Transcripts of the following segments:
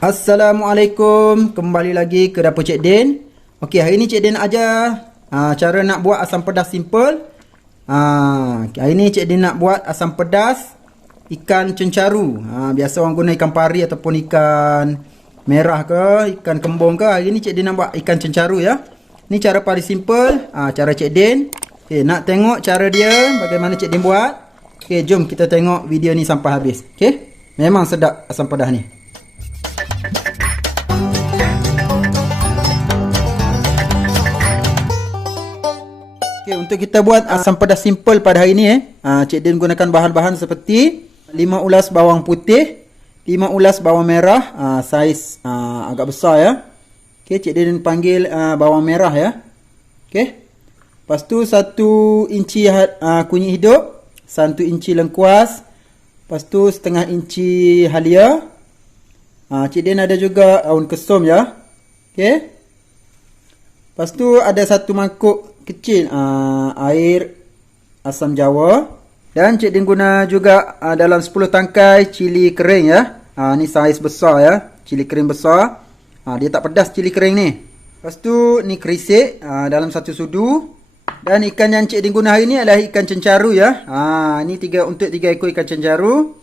Assalamualaikum, kembali lagi ke dapur Cik Din. Okey, hari ni Cik Din nak ajar cara nak buat asam pedas simple. Hari ni Cik Din nak buat asam pedas ikan cencaru. Biasa orang guna ikan pari ataupun ikan merah ke, ikan kembung ke. Hari ni Cik Din nak buat ikan cencaru ya. Ni cara paling simple, cara Cik Din. Okey, nak tengok cara dia bagaimana Cik Din buat. Okey, jom kita tengok video ni sampai habis. Okey, memang sedap asam pedas ni. Okay, untuk kita buat asam pedas simple pada hari ni Cik Din gunakan bahan-bahan seperti 5 ulas bawang putih, 5 ulas bawang merah, saiz agak besar ya. Okey, Cik Din panggil bawang merah ya. Okey. Lepas tu 1 inci kunyit hidup, 1 inci lengkuas, lepas tu setengah inci halia. Cik Din ada juga daun kesum ya. Okey. Lepas tu ada 1 mangkuk kecil air asam jawa, dan Cik Din guna juga dalam 10 tangkai cili kering ya. Ni saiz besar ya, cili kering besar. Dia tak pedas cili kering ni. Lepas tu ni kerisik dalam 1 sudu, dan ikan yang Cik Din guna hari ni adalah ikan cencaru ya. Ni untuk 3 ekor ikan cencaru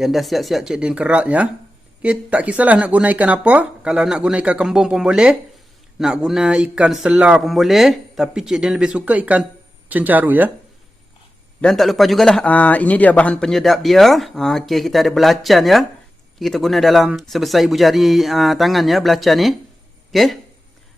yang dah siap-siap Cik Din kerat ya. Okay, tak kisahlah nak guna ikan apa. Kalau nak guna ikan kembung pun boleh, nak guna ikan selar pun boleh, tapi Cik Din lebih suka ikan cencaru ya. Dan tak lupa jugalah ini dia bahan penyedap dia. Okey, kita ada belacan ya. Kita guna dalam sebesar ibu jari tangan ya, belacan ni. Okey.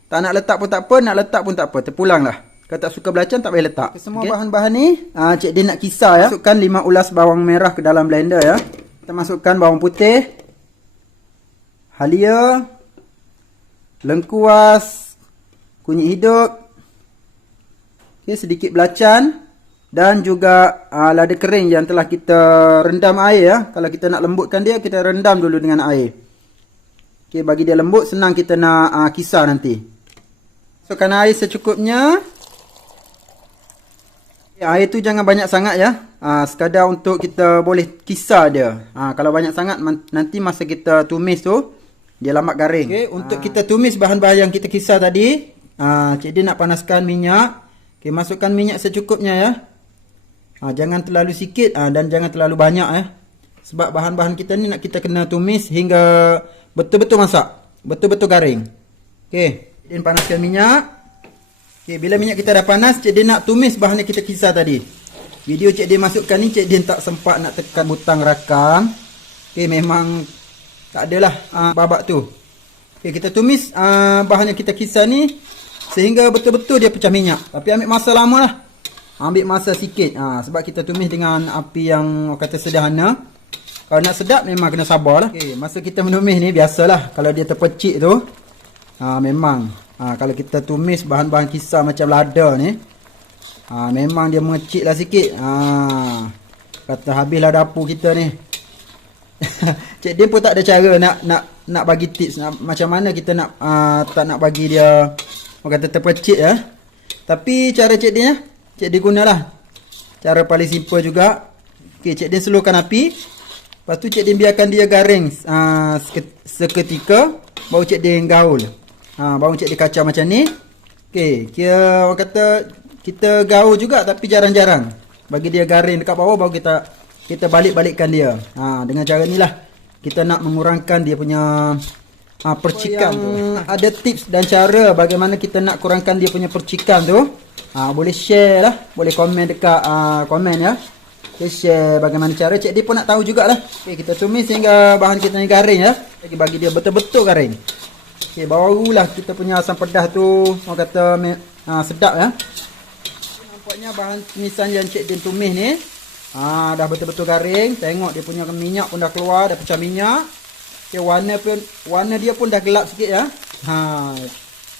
Tak nak letak pun tak apa, nak letak pun tak apa, terpulanglah. Kalau tak suka belacan tak payah letak. Semua bahan-bahan ni Cik Din nak kisar ya. Masukkan 5 ulas bawang merah ke dalam blender ya. Kita masukkan bawang putih, halia, lengkuas, kunyit hidup, okay, sedikit belacan, dan juga lada kering yang telah kita rendam air ya. Kalau kita nak lembutkan dia, kita rendam dulu dengan air. Okay, bagi dia lembut, senang kita nak kisar nanti. Masukkan air secukupnya. Okay, air tu jangan banyak sangat ya. Sekadar untuk kita boleh kisar dia. Kalau banyak sangat, nanti masa kita tumis tu dia lambat garing. Okay, untuk kita tumis bahan-bahan yang kita kisar tadi, Cik Din nak panaskan minyak. Okay, masukkan minyak secukupnya ya. Jangan terlalu sikit dan jangan terlalu banyak ya. Sebab bahan-bahan kita ni nak kita kena tumis hingga betul-betul masak, betul-betul garing. Okay, Cik Din panaskan minyak. Okay, bila minyak kita dah panas, Cik Din nak tumis bahan yang kita kisar tadi. Video Cik Din masukkan ni, Cik Din tak sempat nak tekan butang rakam. Okay, memang tak adalah babak tu. Okay, kita tumis bahan yang kita kisar ni sehingga betul-betul dia pecah minyak. Tapi ambil masa lama lah. Ambil masa sikit. Sebab kita tumis dengan api yang kata sederhana. Kalau nak sedap memang kena sabar lah. Okay, masa kita menumis ni biasalah. Kalau dia terpecik tu, memang. Kalau kita tumis bahan-bahan kisar macam lada ni, memang dia mengecik lah sikit. Kata habislah dapur kita ni. Cik Din pun tak ada cara nak bagi tips macam mana kita nak tak nak bagi dia orang kata terpecik ya. Tapi cara Cik Din ya, Cik Din gunalah cara paling simple juga. Okey, Cik Din slowkan api. Lepas tu Cik Din biarkan dia garing seketika, baru Cik Din gaul. Baru Cik Din kacau macam ni. Okey, kira orang kata kita gaul juga tapi jarang-jarang. Bagi dia garing dekat bawah, baru kita balik-balikkan dia. Dengan cara ni lah kita nak mengurangkan dia punya percikan tu. Ada tips dan cara bagaimana kita nak kurangkan dia punya percikan tu. Boleh share lah, boleh komen dekat komen ya. Okay, share bagaimana cara. Cik Din pun nak tahu jugalah. Okay, kita tumis hingga bahan kita ni garing ya. Bagi dia betul-betul garing. Okay, barulah kita punya asam pedas tu orang kata sedap ya. Nampaknya bahan tumisan yang Cik Din tumis ni dah betul-betul garing. Tengok dia punya minyak pun dah keluar, dah pecah minyak. Okay, warna dia pun dah gelap sikit ya.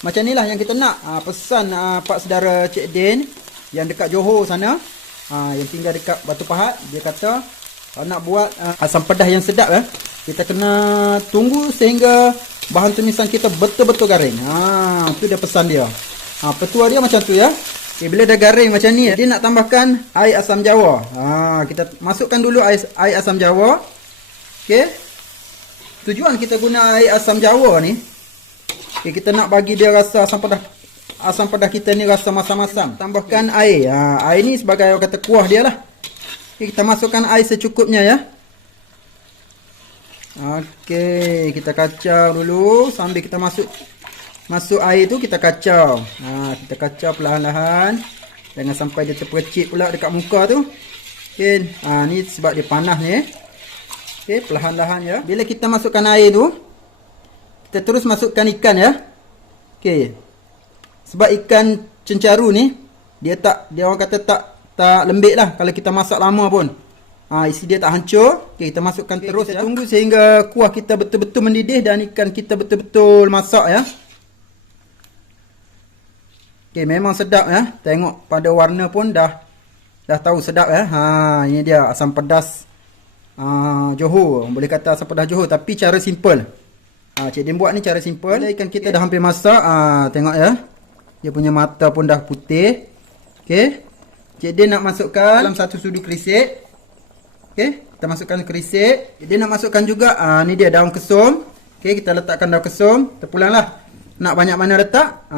Macam ni lah yang kita nak. Pesan pak saudara Cik Din yang dekat Johor sana, yang tinggal dekat Batu Pahat. Dia kata kalau nak buat asam pedas yang sedap ya, kita kena tunggu sehingga bahan tumisan kita betul-betul garing. Itu dia pesan dia. Petua dia macam tu ya. Okay, bila dah garing macam ni, dia nak tambahkan air asam jawa. Kita masukkan dulu air asam jawa. Okey. Tujuan kita guna air asam jawa ni, okay, kita nak bagi dia rasa asam pedas kita ni rasa masam-masam. Tambahkan air. Air ni sebagai orang kata kuah dia lah. Okay, kita masukkan air secukupnya ya. Okey, kita kacau dulu sambil kita masuk air tu kita kacau. Kita kacau perlahan-lahan. Jangan sampai dia terpercik pula dekat muka tu. Okey, ni sebab dia panas ni. Okey, perlahan-lahan ya. Bila kita masukkan air tu, kita terus masukkan ikan ya. Okey. Sebab ikan cencaru ni dia orang kata tak lembik lah kalau kita masak lama pun. Isi dia tak hancur. Okey, kita masukkan terus kita tunggu sehingga kuah kita betul-betul mendidih dan ikan kita betul-betul masak ya. Okey, memang sedap ya. Tengok pada warna pun dah tahu sedap ya. Ini dia asam pedas Johor. Boleh kata asam pedas Johor tapi cara simple. Cik Din buat ni cara simple. Ikan kita dah hampir masak. Tengok ya. Dia punya mata pun dah putih. Okey. Cik Din nak masukkan dalam satu sudu kerisik. Okey, kita masukkan kerisik. Dia nak masukkan juga ni dia daun kesum. Okey, kita letakkan daun kesum. Terpulanglah. Nak banyak mana letak?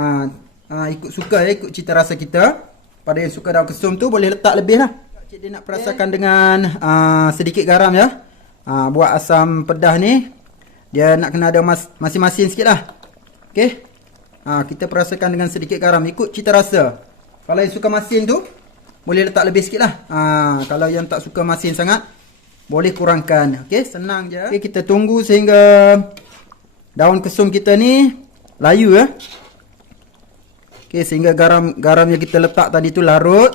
Ikut suka ya, ikut cita rasa kita. Pada yang suka daun kesum tu boleh letak lebih lah. Cik dia nak perasakan dengan sedikit garam ya. Buat asam pedas ni dia nak kena ada masin-masin sikit lah. Okey. Kita perasakan dengan sedikit garam ikut cita rasa. Kalau yang suka masin tu boleh letak lebih sikit lah. Kalau yang tak suka masin sangat boleh kurangkan. Okey, senang je. Okey, kita tunggu sehingga daun kesum kita ni layu ya. Okey, sehingga garam yang kita letak tadi tu larut.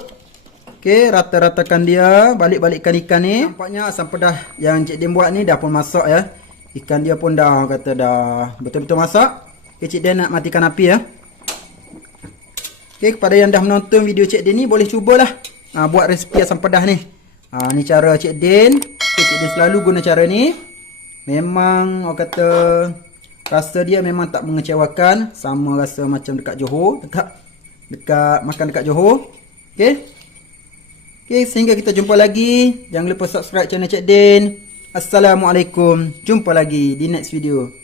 Okey, rata-ratakan dia, balik-balikkan ikan ni. Nampaknya asam pedas yang Cik Din buat ni dah pun masak ya. Ikan dia pun dah kata dah betul-betul masak. Okey, Cik Din nak matikan api ya. Okey, kepada yang dah menonton video Cik Din ni boleh cubalah buat resipi asam pedas ni. Ni cara Cik Din. Okay, Cik Din selalu guna cara ni. Memang orang kata rasa dia memang tak mengecewakan, sama rasa macam dekat Johor, dekat makan dekat Johor. Okey. Okey, sehingga kita jumpa lagi. Jangan lupa subscribe channel Cik Din. Assalamualaikum. Jumpa lagi di next video.